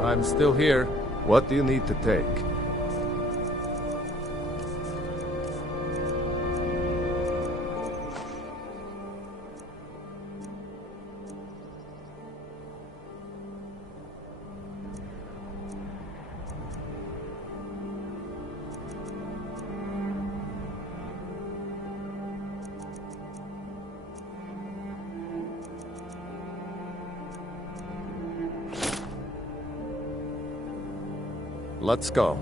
I'm still here. What do you need to take? Let's go.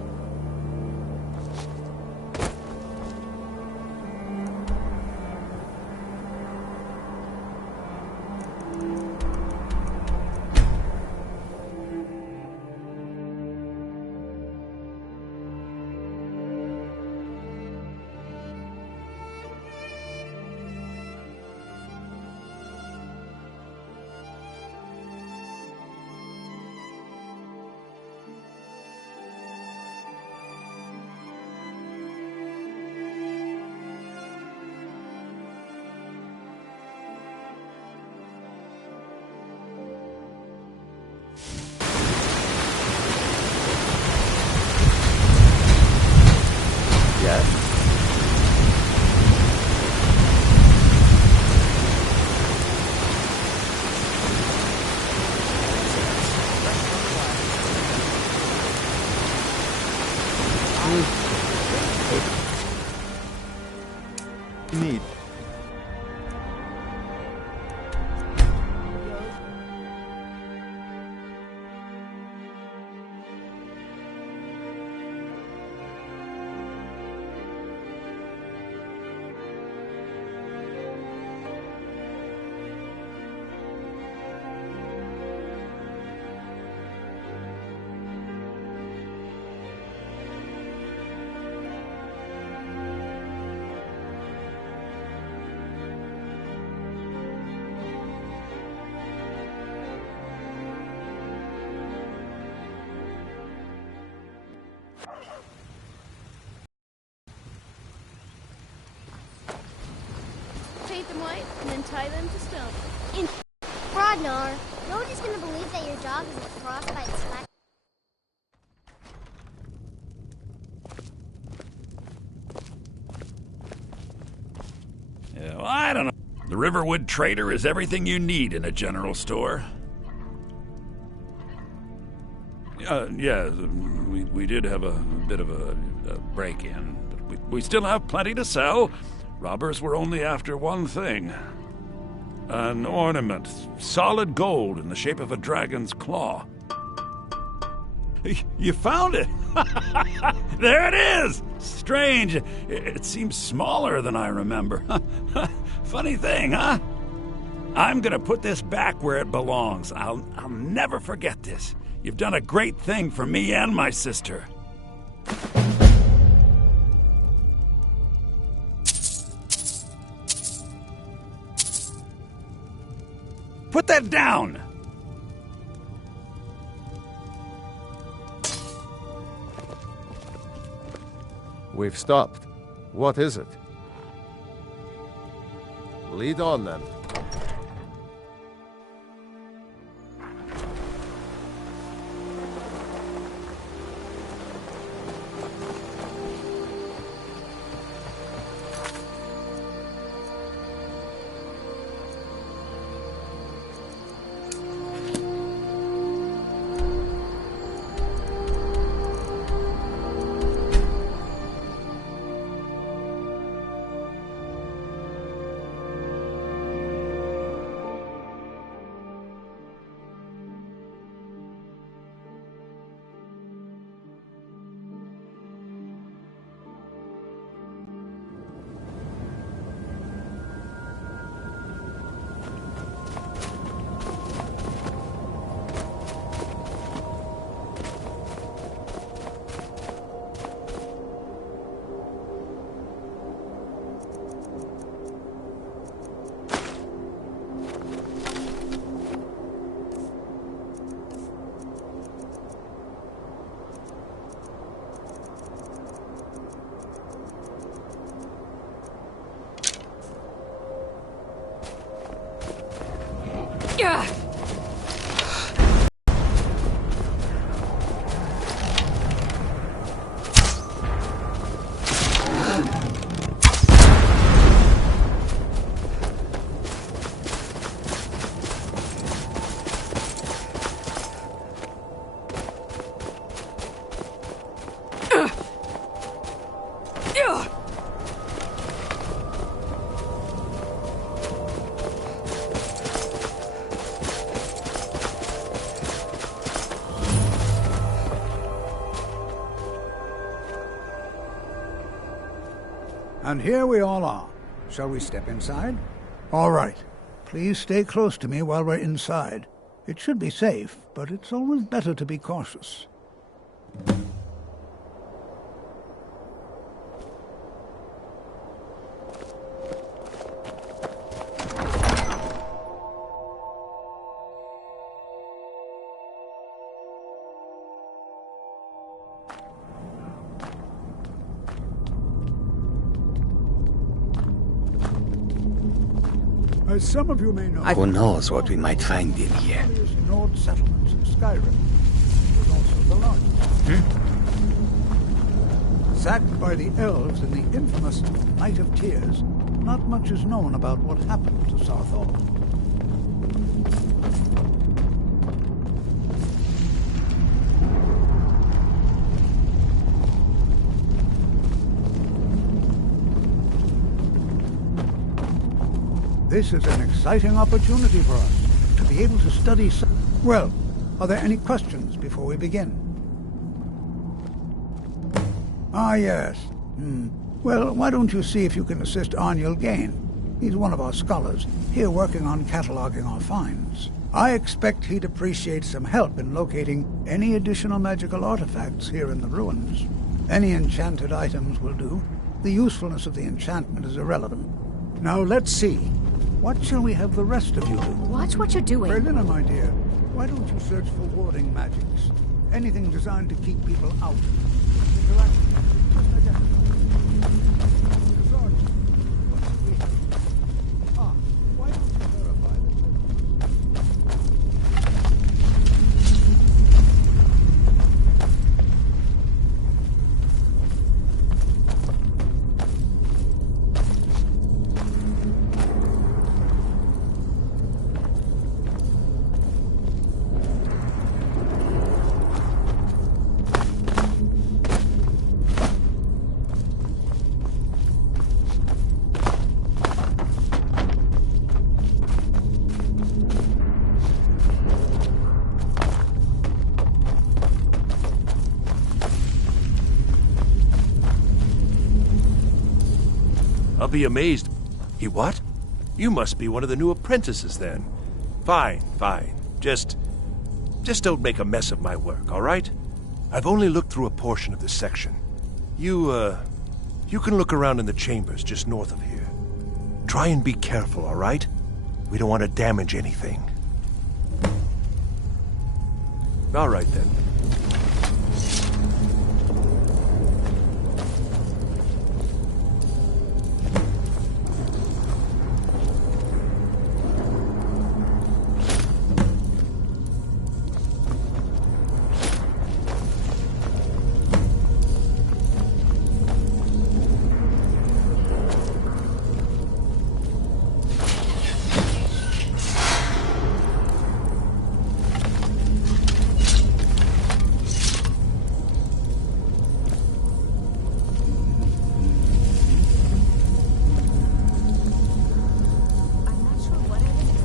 Neat. Paint them white and then tie them to stone. In Rodnar, nobody's gonna believe that your dog is a frostbite slack. Yeah, well, I don't know. The Riverwood Trader is everything you need in a general store. Yeah, we did have a bit of a break-in, but we still have plenty to sell. Robbers were only after one thing. An ornament, solid gold in the shape of a dragon's claw. You found it! There it is! Strange. It seems smaller than I remember. Funny thing, huh? I'm gonna put this back where it belongs. I'll never forget this. You've done a great thing for me and my sister. Put that down! We've stopped. What is it? Lead on, then. And here we all are. Shall we step inside? All right. Please stay close to me while we're inside. It should be safe, but it's always better to be cautious. As some of you may know, Who knows what we might find in here? earliest Nord settlements in Skyrim. It was also the largest. Sacked by the elves in the infamous Night of Tears, not much is known about what happened to Sarthor. This is an exciting opportunity for us to be able to study. Well, are there any questions before we begin? Ah, yes. Well, why don't you see if you can assist Arniel Gain? He's one of our scholars, here working on cataloging our finds. I expect he'd appreciate some help in locating any additional magical artifacts here in the ruins. Any enchanted items will do. The usefulness of the enchantment is irrelevant. Now, let's see. What shall we have the rest of you do? Watch what you're doing. Berlina, my dear, why don't you search for warding magics? Anything designed to keep people out. Interaction. Just identify. Sergeant, what do we have? Ah, why don't you verify this? I'll be amazed. What? You must be one of the new apprentices then. Fine, fine. Just don't make a mess of my work, all right? I've only looked through a portion of this section. You can look around in the chambers just north of here. Try and be careful, all right? We don't want to damage anything. All right, then.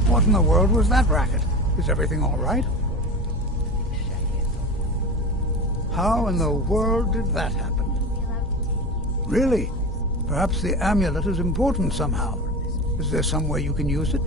What in the world was that racket? Is everything all right? How in the world did that happen? Really? Perhaps the amulet is important somehow. Is there some way you can use it?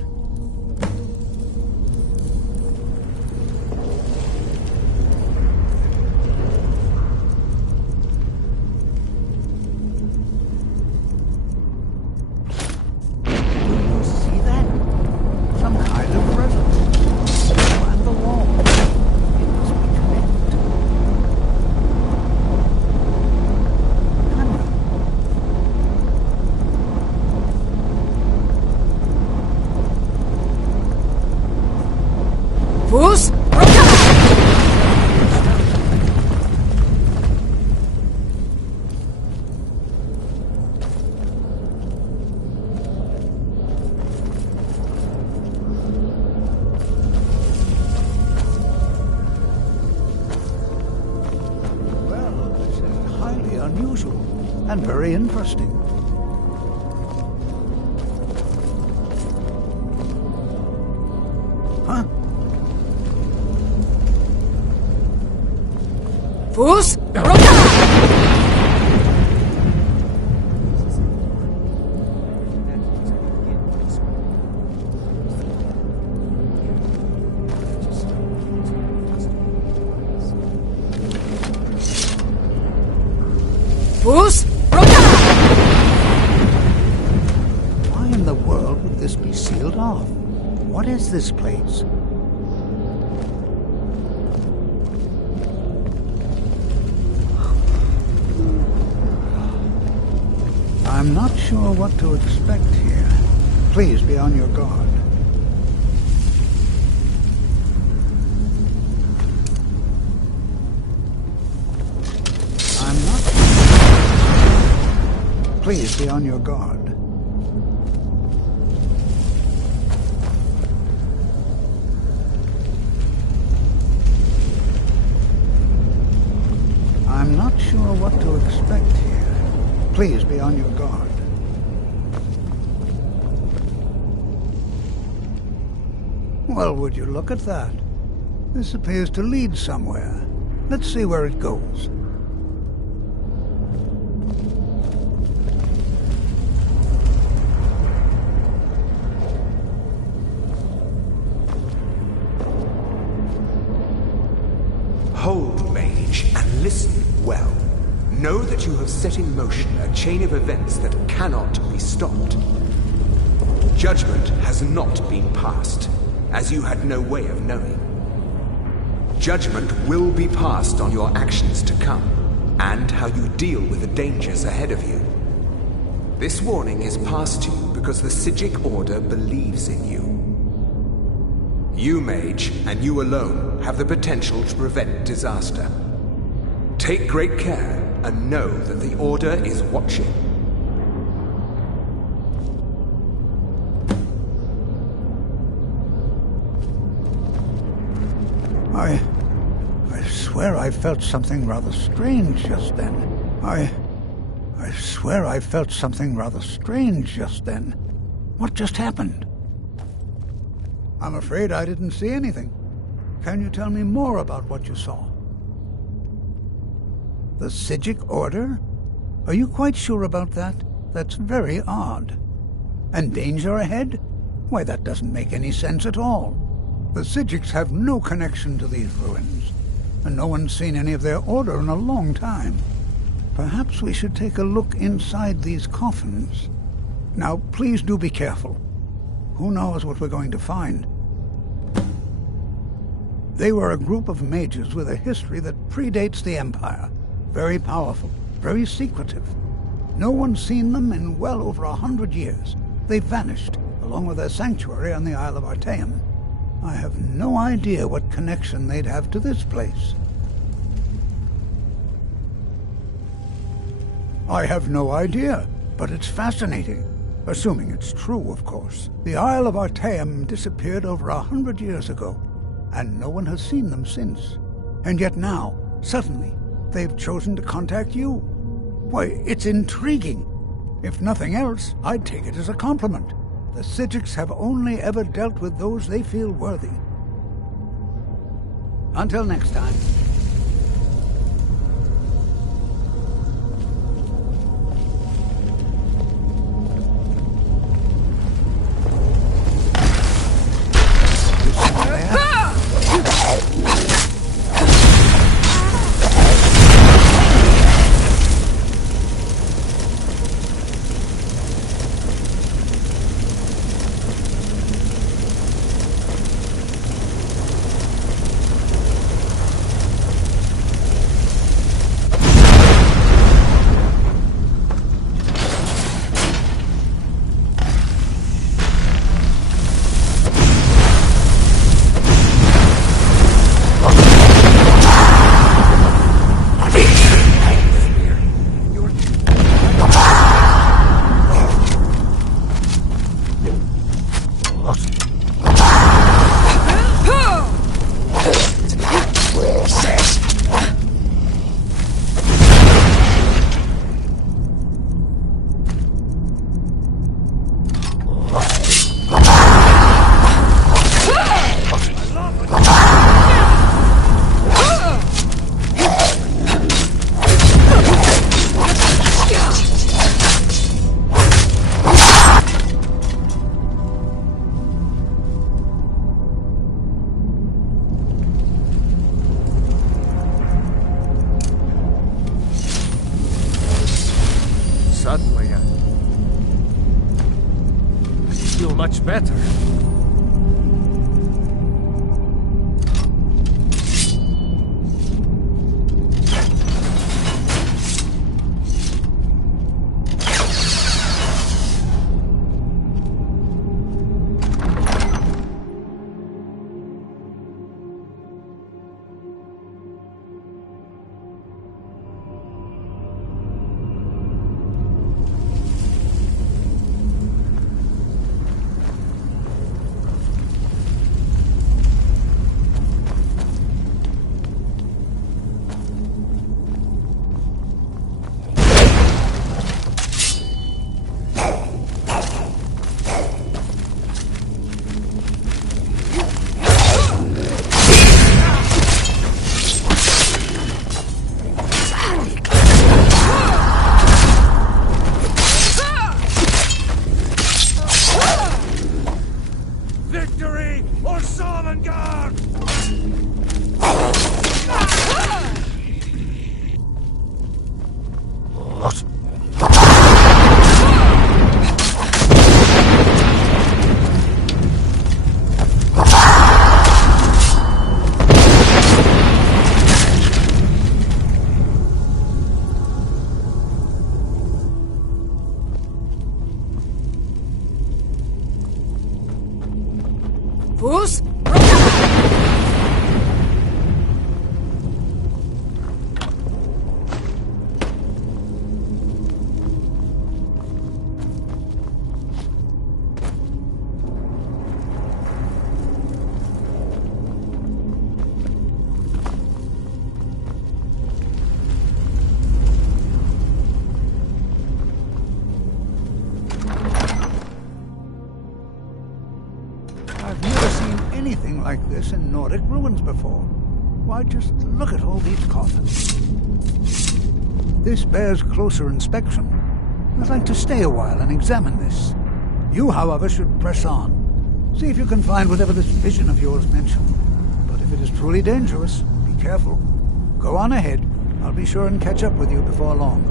Unusual and very interesting. Huh? Fus! Us, Rota! Why in the world would this be sealed off? What is this place? I'm not sure what to expect here. Please be on your guard. I'm not... Please be on your guard. I'm not sure what to expect here. Please be on your guard. Well, would you look at that? This appears to lead somewhere. Let's see where it goes. Hold, mage, and listen well. Know that you have set in motion a chain of events that cannot be stopped. Judgment has not been passed, as you had no way of knowing. Judgment will be passed on your actions to come, and how you deal with the dangers ahead of you. This warning is passed to you because the Psijic Order believes in you. You, mage, and you alone, have the potential to prevent disaster. Take great care, and know that the Order is watching. I swear I felt something rather strange just then. I swear I felt something rather strange just then. What just happened? I'm afraid I didn't see anything. Can you tell me more about what you saw? The Psijic Order? Are you quite sure about that? That's very odd. And danger ahead? Why, that doesn't make any sense at all. The Psijics have no connection to these ruins, and no one's seen any of their order in a long time. Perhaps we should take a look inside these coffins. Now, please do be careful. Who knows what we're going to find? They were a group of mages with a history that predates the Empire. Very powerful, very secretive. No one's seen them in well over 100 years. They vanished, along with their sanctuary on the Isle of Artaeum. I have no idea what connection they'd have to this place. I have no idea, but it's fascinating. Assuming it's true, of course. The Isle of Artaeum disappeared over 100 years ago, and no one has seen them since. And yet now, suddenly, they've chosen to contact you. Why, it's intriguing. If nothing else, I'd take it as a compliment. The Psijics have only ever dealt with those they feel worthy. Until next time. Much better. Victory or Sovngarde! What? Fools! I've never seen anything like this in Nordic ruins before. Why, just look at all these coffins. This bears closer inspection. I'd like to stay a while and examine this. You, however, should press on. See if you can find whatever this vision of yours mentioned. But if it is truly dangerous, be careful. Go on ahead. I'll be sure and catch up with you before long.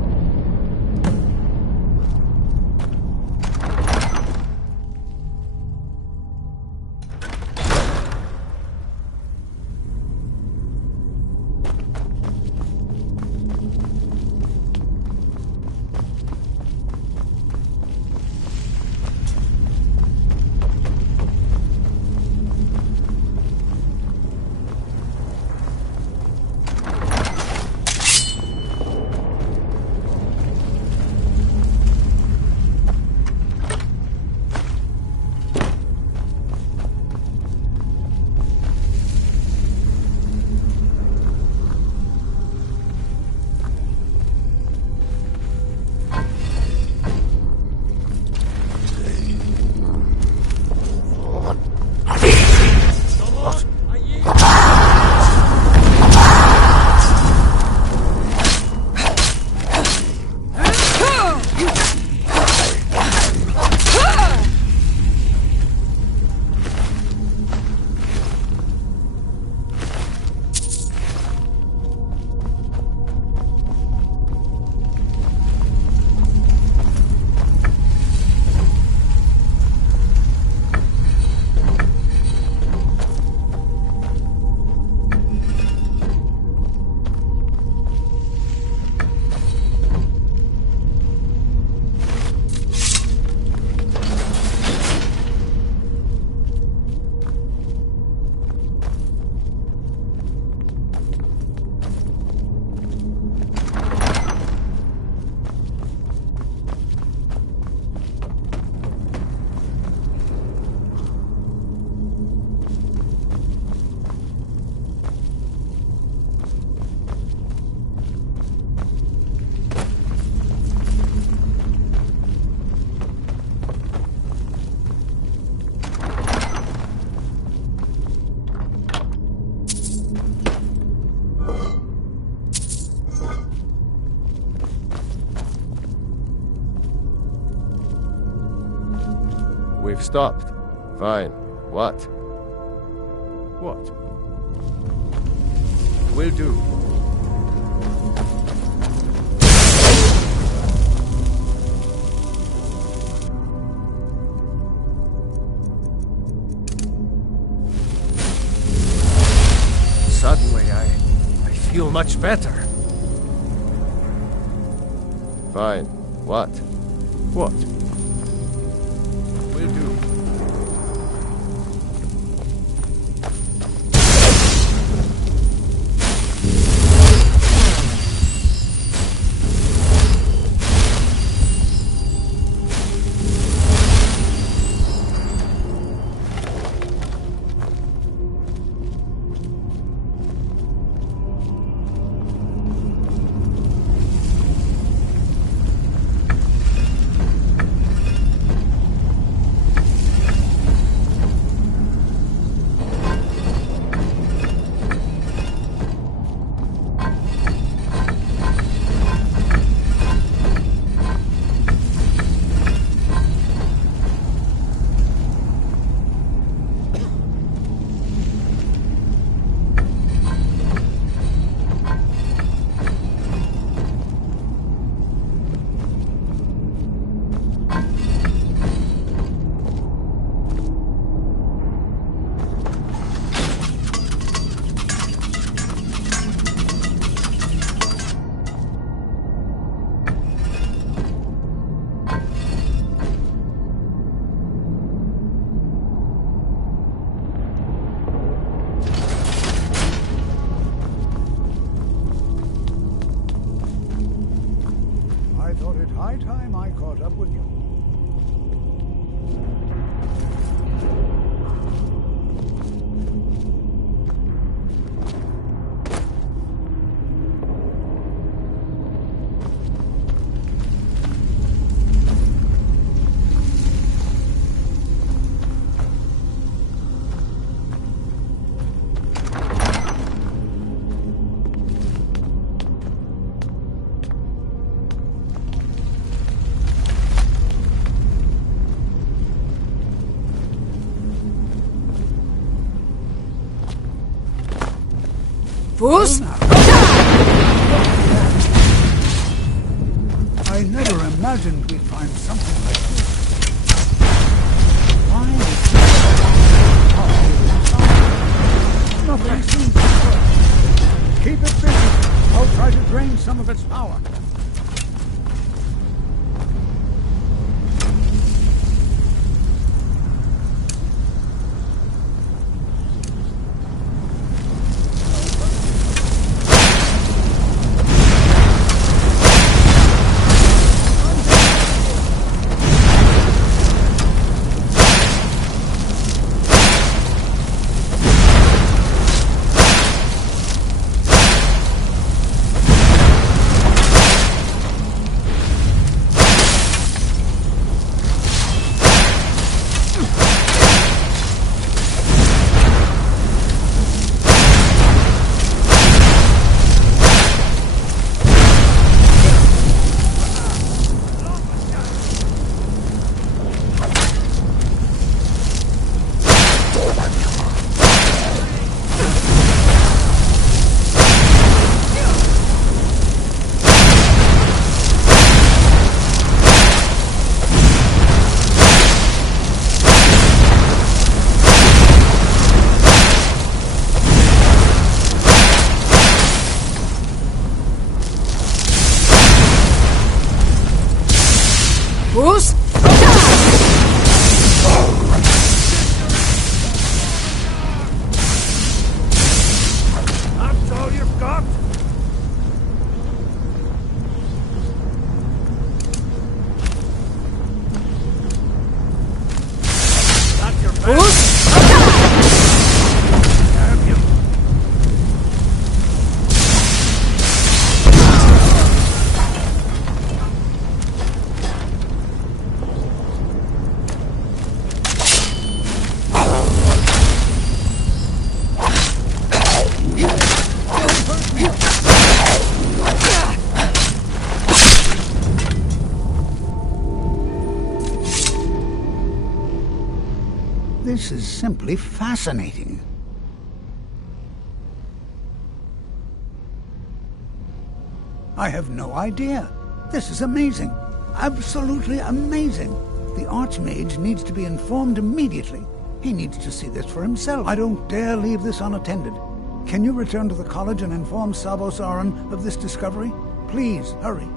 We've stopped. Fine. What? What? Will do. Suddenly, I feel much better. Fine. What? What? Will do. I thought it high time I caught up with you. Bruce? I never imagined we'd find something like this. Why is this nothing seems to work. Keep it busy. I'll try to drain some of its power. Bruce? That's all you've got? That's your best? Bruce? Damn you. This is simply fascinating. I have no idea. This is amazing. Absolutely amazing. The Archmage needs to be informed immediately. He needs to see this for himself. I don't dare leave this unattended. Can you return to the college and inform Savos Aran of this discovery? Please, hurry.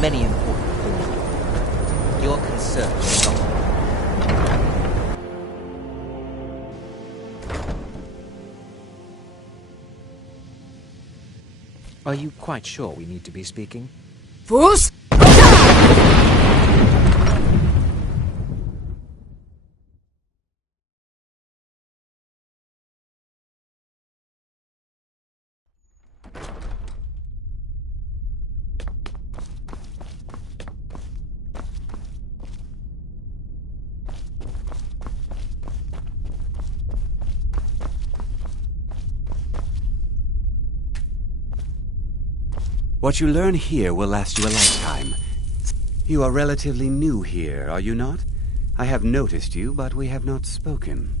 Many important things. Your concern is not. Are you quite sure we need to be speaking? Fools! What you learn here will last you a lifetime. You are relatively new here, are you not? I have noticed you, but we have not spoken.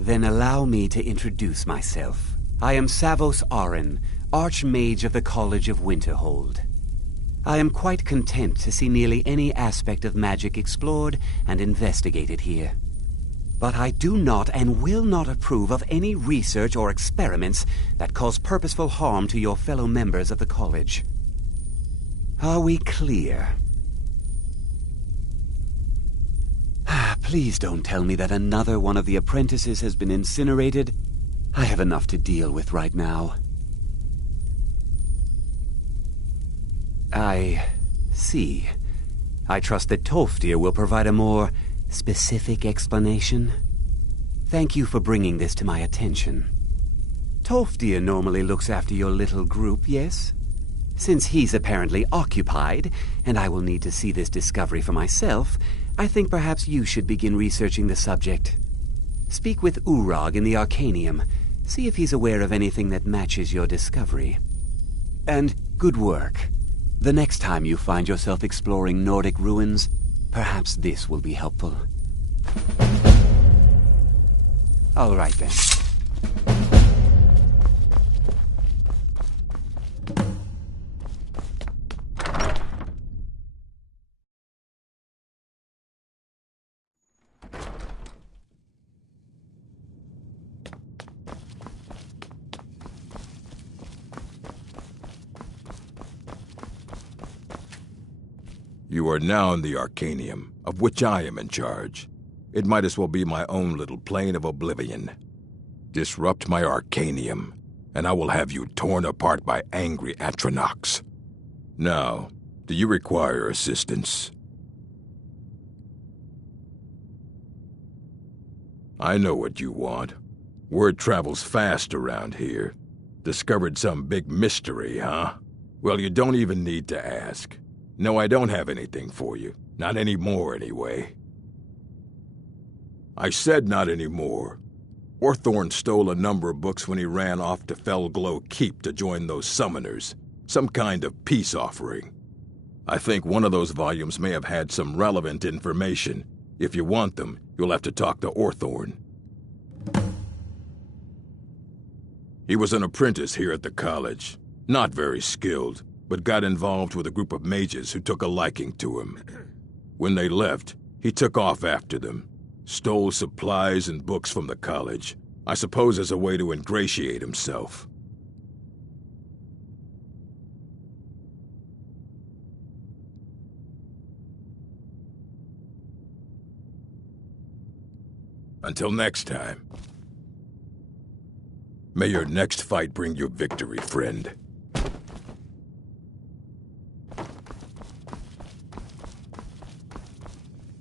Then allow me to introduce myself. I am Savos Aran, Archmage of the College of Winterhold. I am quite content to see nearly any aspect of magic explored and investigated here. But I do not and will not approve of any research or experiments that cause purposeful harm to your fellow members of the college. Are we clear? Please don't tell me that another one of the apprentices has been incinerated. I have enough to deal with right now. I see. I trust that Tolfdir will provide a more specific explanation. Thank you for bringing this to my attention. Tolfdir normally looks after your little group, yes? Since he's apparently occupied, and I will need to see this discovery for myself, I think perhaps you should begin researching the subject. Speak with Urag in the Arcanium. See if he's aware of anything that matches your discovery. And good work. The next time you find yourself exploring Nordic ruins, perhaps this will be helpful. All right, then. You are now in the Arcanium, of which I am in charge. It might as well be my own little plane of oblivion. Disrupt my Arcanium, and I will have you torn apart by angry Atronachs. Now, do you require assistance? I know what you want. Word travels fast around here. Discovered some big mystery, huh? Well, you don't even need to ask. No, I don't have anything for you. Not anymore, anyway. I said not anymore. Orthorn stole a number of books when he ran off to Felglow Keep to join those summoners. Some kind of peace offering. I think one of those volumes may have had some relevant information. If you want them, you'll have to talk to Orthorn. He was an apprentice here at the college. Not very skilled, but got involved with a group of mages who took a liking to him. When they left, he took off after them. Stole supplies and books from the college. I suppose as a way to ingratiate himself. Until next time. May your next fight bring you victory, friend.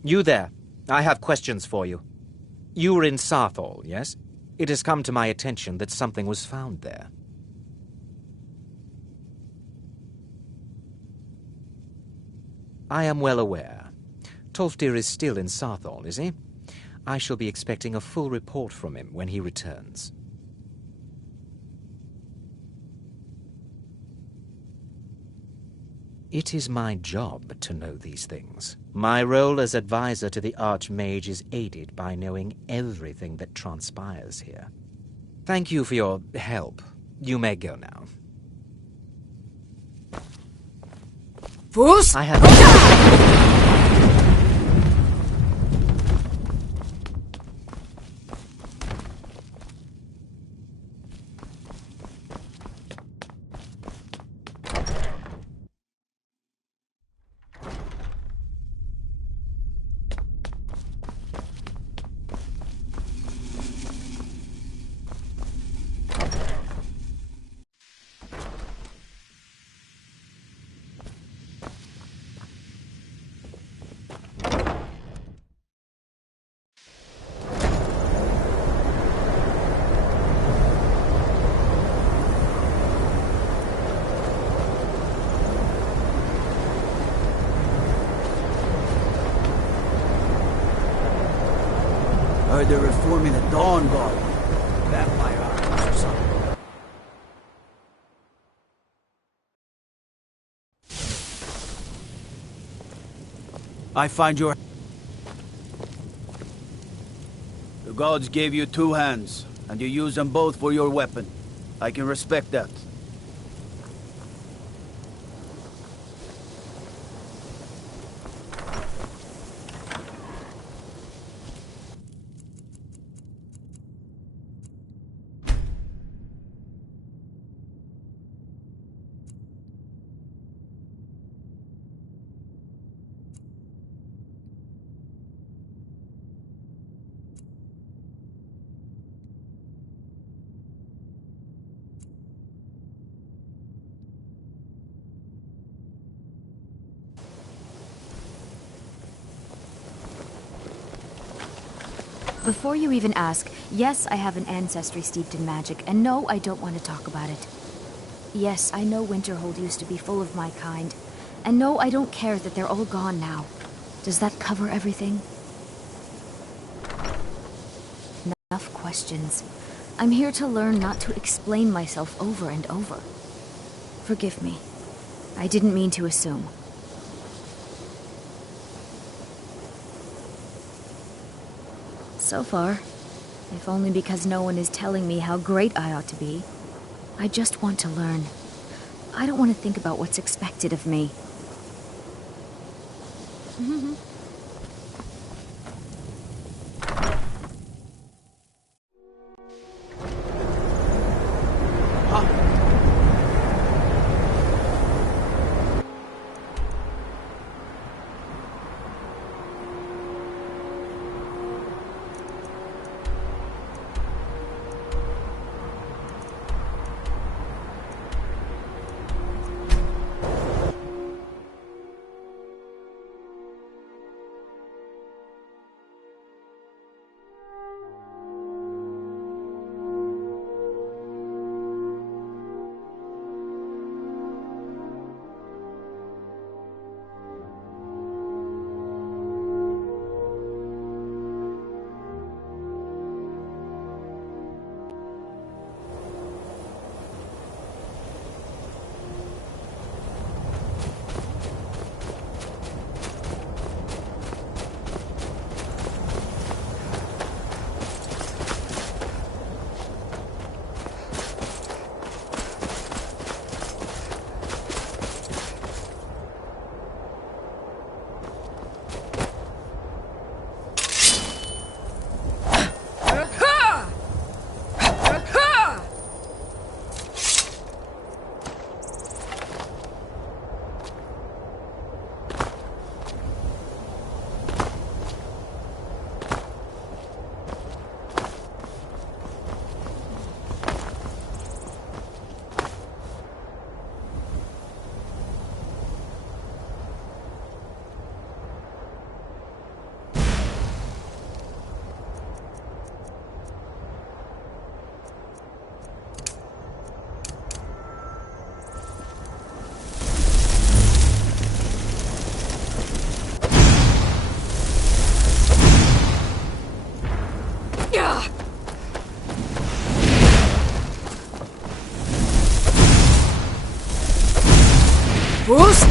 You there. I have questions for you. You were in Sarthal, yes? It has come to my attention that something was found there. I am well aware. Tolfdir is still in Sarthal, is he? I shall be expecting a full report from him when he returns. It is my job to know these things. My role as advisor to the Archmage is aided by knowing everything that transpires here. Thank you for your help. You may go now. Fus? I have... They're reforming the Dawn Guard. Vampire arms or something. I find your... The gods gave you two hands, and you use them both for your weapon. I can respect that. Before you even ask, yes, I have an ancestry steeped in magic, and no, I don't want to talk about it. Yes, I know Winterhold used to be full of my kind, and no, I don't care that they're all gone now. Does that cover everything? Enough questions. I'm here to learn not to explain myself over and over. Forgive me. I didn't mean to assume. So far, if only because no one is telling me how great I ought to be. I just want to learn. I don't want to think about what's expected of me. Boost!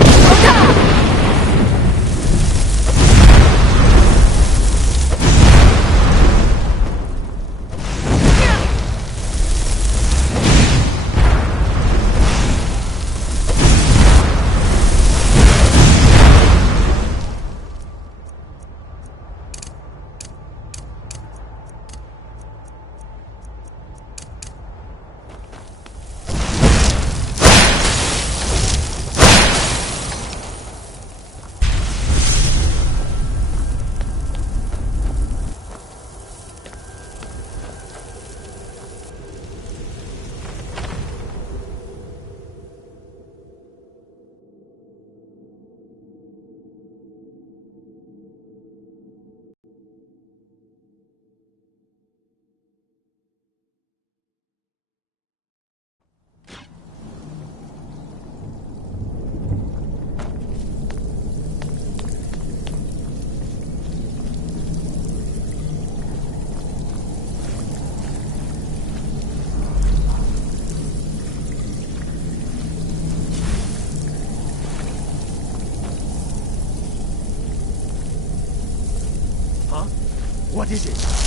What is it?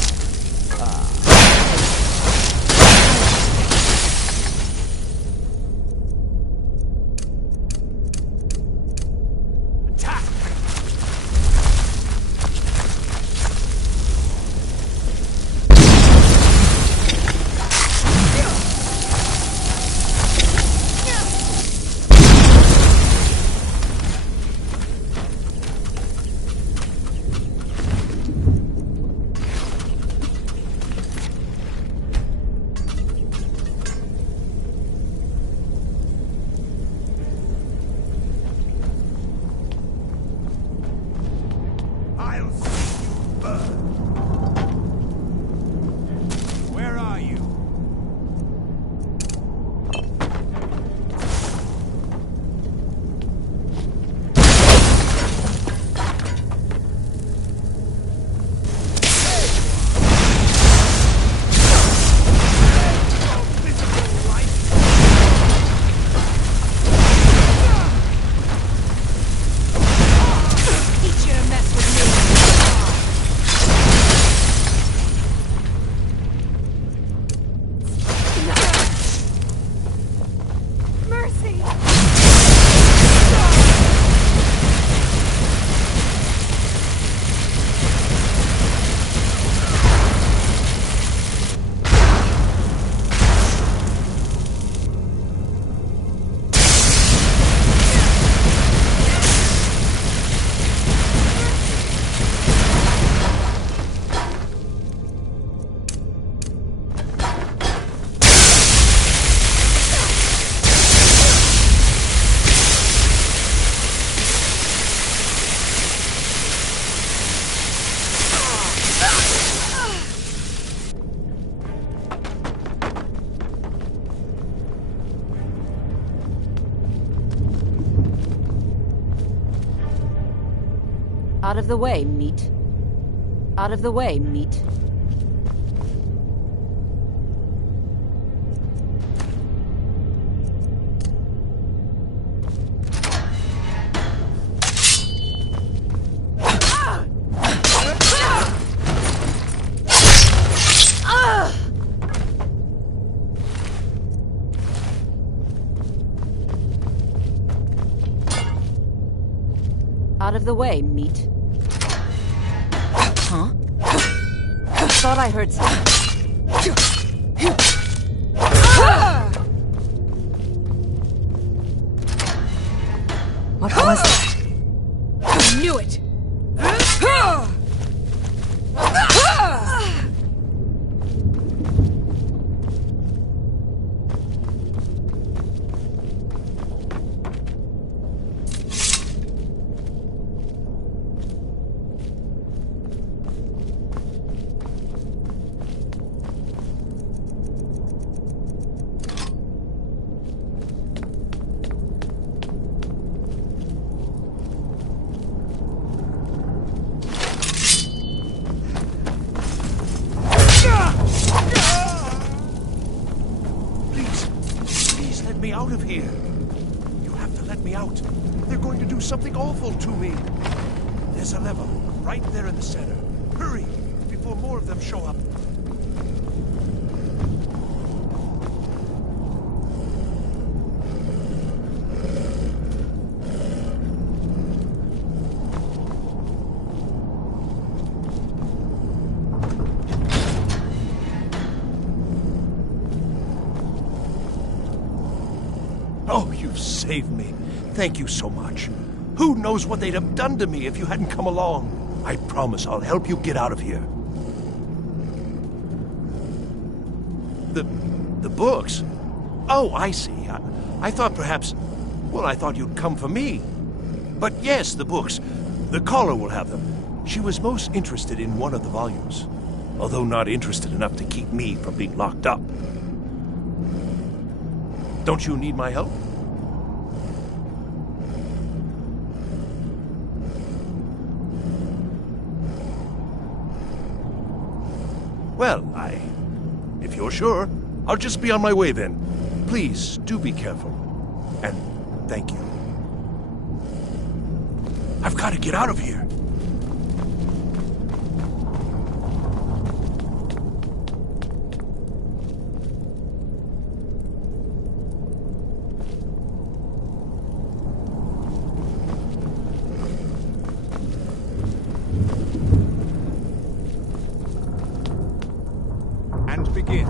Out of the way, meat. Out of the way, meat. Out of the way, meat. Huh? Thought I heard something. What was that? I knew it! me out. They're going to do something awful to me. There's a lever right there in the center. Hurry, before more of them show up. Oh, you've saved me. Thank you so much. Who knows what they'd have done to me if you hadn't come along? I promise I'll help you get out of here. The books? Oh, I see. I thought perhaps... Well, I thought you'd come for me. But yes, the books. The caller will have them. She was most interested in one of the volumes, although not interested enough to keep me from being locked up. Don't you need my help? Well, if you're sure, I'll just be on my way then. Please, do be careful. And thank you. I've got to get out of here. And begin.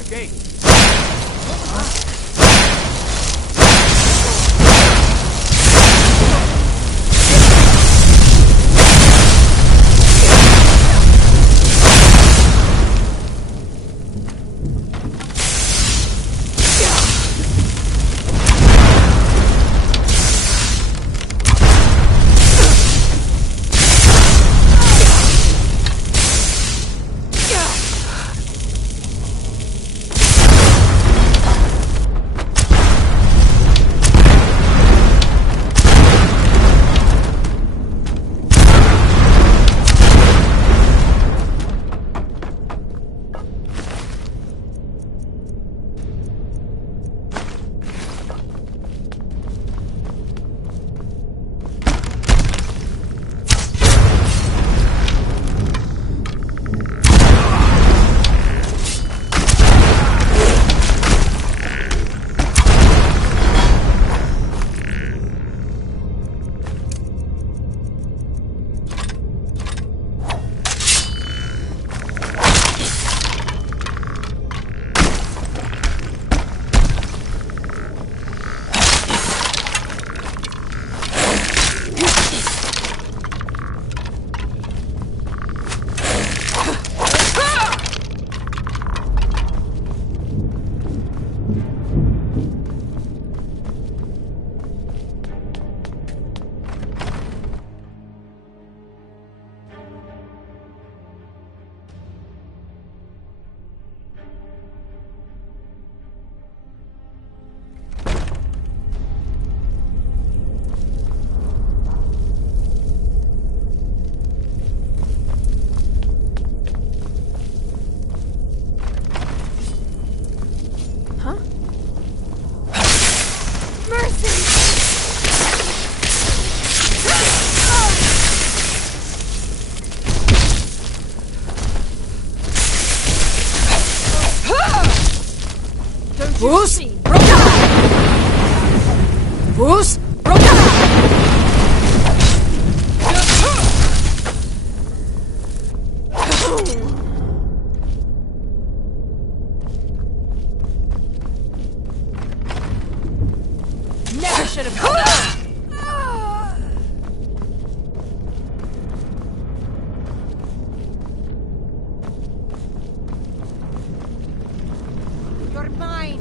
Again. Bruce, Roka! Bruce, Roka! Never should have done that. You're mine.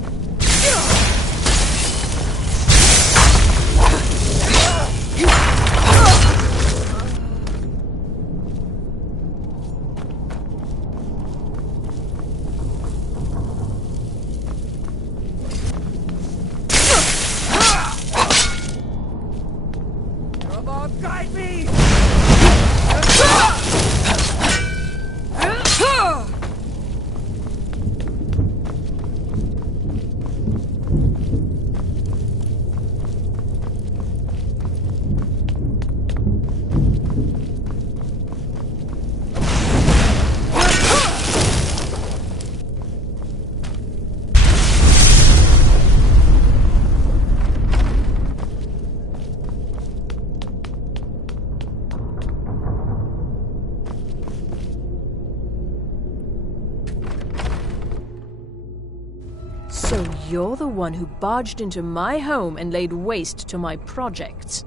you're the one who barged into my home and laid waste to my projects.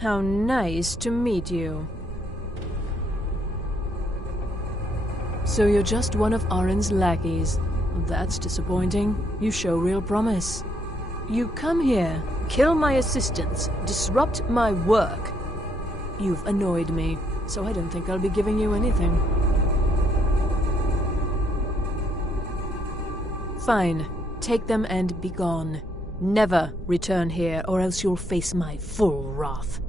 How nice to meet you. So you're just one of Arin's lackeys. That's disappointing. You show real promise. You come here, kill my assistants, disrupt my work. You've annoyed me, so I don't think I'll be giving you anything. Fine. Take them and be gone. Never return here, or else you'll face my full wrath.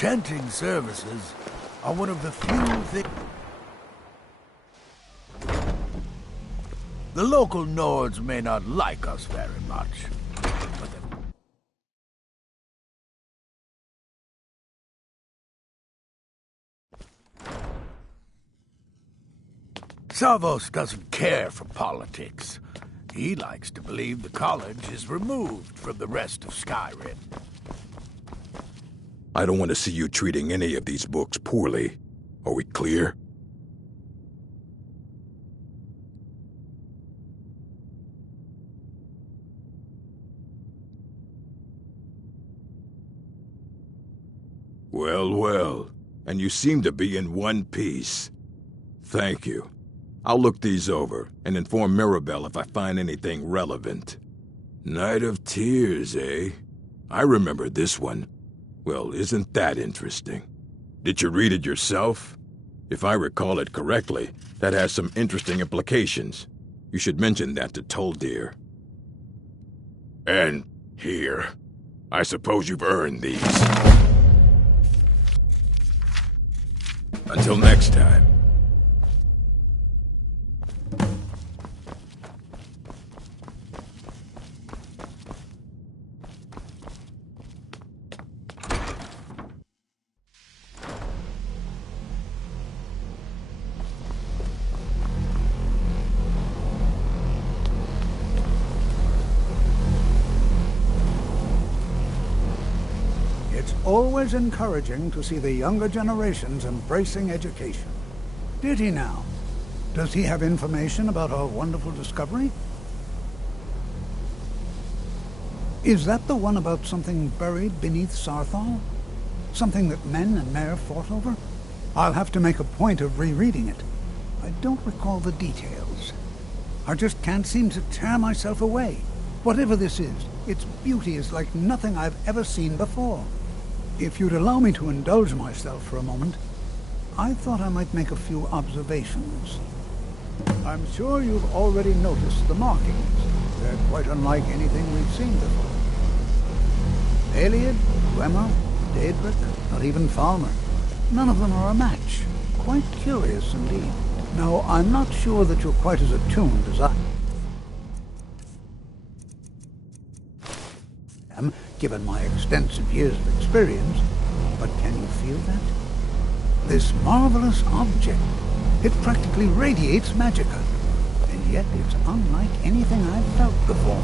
Enchanting services are one of the few things... The local Nords may not like us very much, but Savos doesn't care for politics. He likes to believe the college is removed from the rest of Skyrim. I don't want to see you treating any of these books poorly. Are we clear? Well, well. And you seem to be in one piece. Thank you. I'll look these over and inform Mirabelle if I find anything relevant. Night of Tears, eh? I remember this one. Well, isn't that interesting? Did you read it yourself? If I recall it correctly, that has some interesting implications. You should mention that to Toldir. And here. I suppose you've earned these. Until next time. It's always encouraging to see the younger generations embracing education. Did he now? Does he have information about our wonderful discovery? Is that the one about something buried beneath Sarthal? Something that men and Mare fought over? I'll have to make a point of rereading it. I don't recall the details. I just can't seem to tear myself away. Whatever this is, its beauty is like nothing I've ever seen before. If you'd allow me to indulge myself for a moment, I thought I might make a few observations. I'm sure you've already noticed the markings. They're quite unlike anything we've seen before. Aliad, Dwemer, Daedric, not even Falmer. None of them are a match. Quite curious indeed. Now, I'm not sure that you're quite as attuned as I am, given my extensive years of experience, but can you feel that? This marvelous object, it practically radiates magicka, and yet it's unlike anything I've felt before.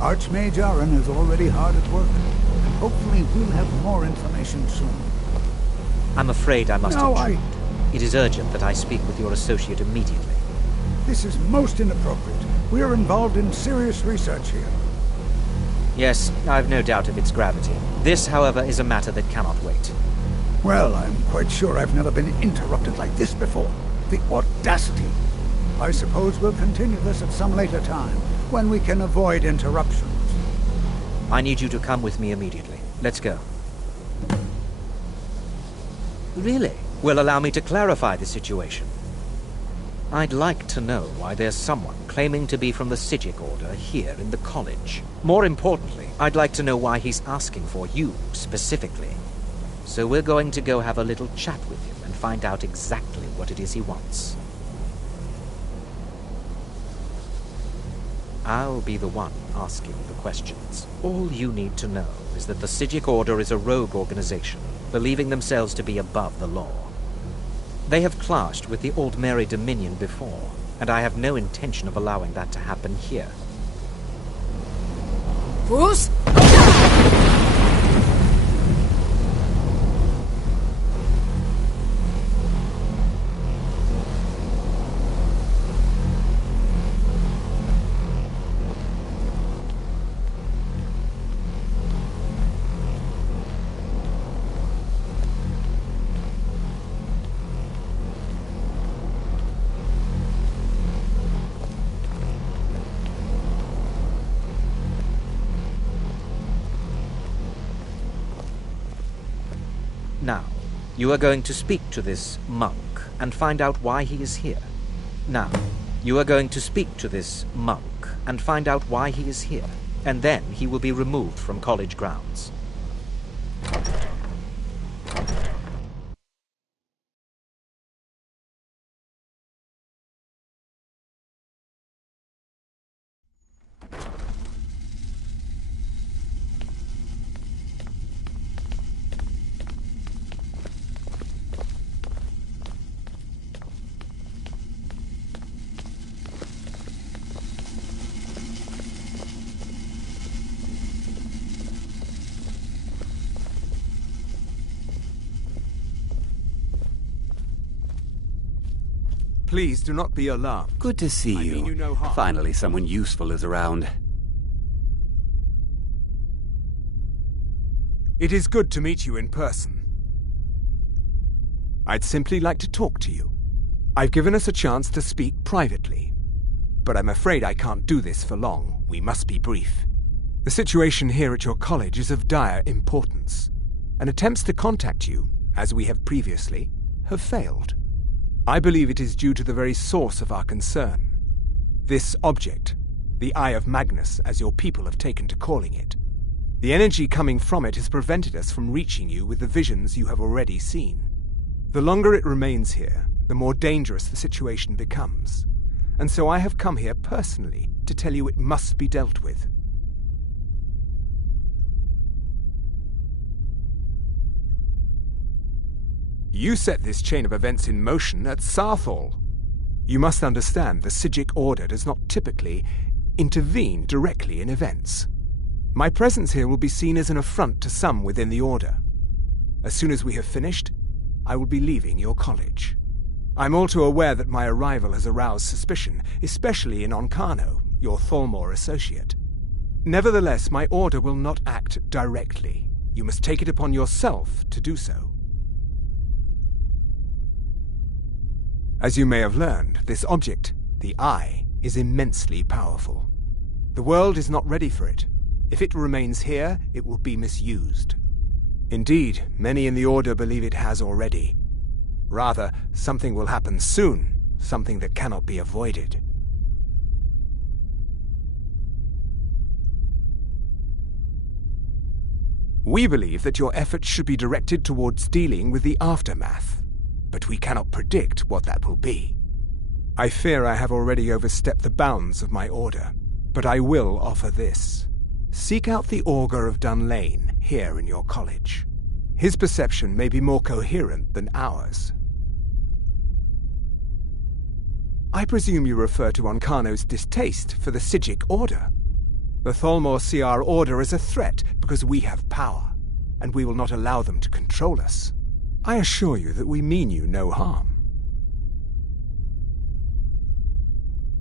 Archmage Aaron is already hard at work, and hopefully we'll have more information soon. I'm afraid I must No, intrude. It is urgent that I speak with your associate immediately. This is most inappropriate. We are involved in serious research here. Yes, I've no doubt of its gravity. This, however, is a matter that cannot wait. Well, I'm quite sure I've never been interrupted like this before. The audacity. I suppose we'll continue this at some later time, when we can avoid interruptions. I need you to come with me immediately. Let's go. Really? Well, allow me to clarify the situation. I'd like to know why there's someone claiming to be from the Psijic Order here in the college. More importantly, I'd like to know why he's asking for you, specifically. So we're going to go have a little chat with him and find out exactly what it is he wants. I'll be the one asking the questions. All you need to know is that the Psijic Order is a rogue organization, believing themselves to be above the law. They have clashed with the Aldmeri Dominion before, and I have no intention of allowing that to happen here. Bruce? Now, you are going to speak to this monk and find out why he is here. Now, you are going to speak to this monk and find out why he is here, and then he will be removed from college grounds. Please do not be alarmed. Good to see you. I mean you no harm. Finally, someone useful is around. It is good to meet you in person. I'd simply like to talk to you. I've given us a chance to speak privately, but I'm afraid I can't do this for long. We must be brief. The situation here at your college is of dire importance, and attempts to contact you, as we have previously, have failed. I believe it is due to the very source of our concern. This object, the Eye of Magnus, as your people have taken to calling it. The energy coming from it has prevented us from reaching you with the visions you have already seen. The longer it remains here, the more dangerous the situation becomes. And so I have come here personally to tell you it must be dealt with. You set this chain of events in motion at Sarthal. You must understand the Psijic Order does not typically intervene directly in events. My presence here will be seen as an affront to some within the Order. As soon as we have finished, I will be leaving your college. I'm all too aware that my arrival has aroused suspicion, especially in Onkano, your Thalmor associate. Nevertheless, my Order will not act directly. You must take it upon yourself to do so. As you may have learned, this object, the Eye, is immensely powerful. The world is not ready for it. If it remains here, it will be misused. Indeed, many in the Order believe it has already. Rather, something will happen soon, something that cannot be avoided. We believe that your efforts should be directed towards dealing with the aftermath, but we cannot predict what that will be. I fear I have already overstepped the bounds of my Order, but I will offer this. Seek out the Augur of Dunlane here in your college. His perception may be more coherent than ours. I presume you refer to Onkano's distaste for the Psijic Order. The Thalmor see our Order as a threat because we have power, and we will not allow them to control us. I assure you that we mean you no harm.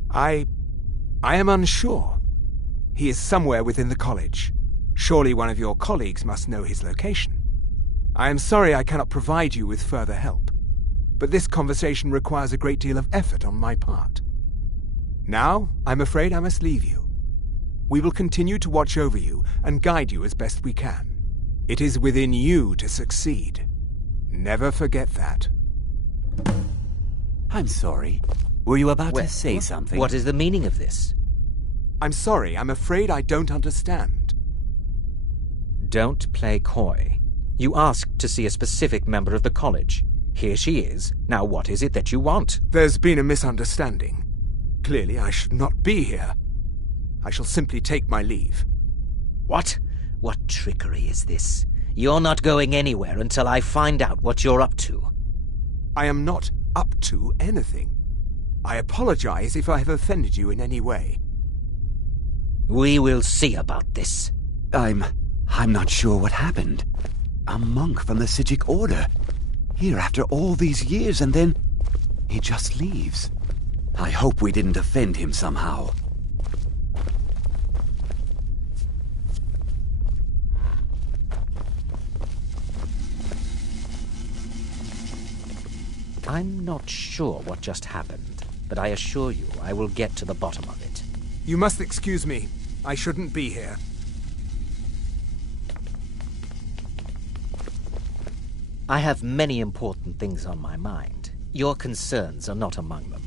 I am unsure. He is somewhere within the college. Surely one of your colleagues must know his location. I am sorry I cannot provide you with further help, but this conversation requires a great deal of effort on my part. Now, I'm afraid I must leave you. We will continue to watch over you and guide you as best we can. It is within you to succeed. Never forget that. I'm sorry. Were you about to say something? What is the meaning of this? I'm sorry, I'm afraid I don't understand. Don't play coy. You asked to see a specific member of the college. Here she is. Now what is it that you want? There's been a misunderstanding. Clearly I should not be here. I shall simply take my leave. What? What trickery is this? You're not going anywhere until I find out what you're up to. I am not up to anything. I apologize if I have offended you in any way. We will see about this. I'm not sure what happened. A monk from the Psijic Order. Here after all these years, and then he just leaves. I hope we didn't offend him somehow. I'm not sure what just happened, but I assure you I will get to the bottom of it. You must excuse me. I shouldn't be here. I have many important things on my mind. Your concerns are not among them.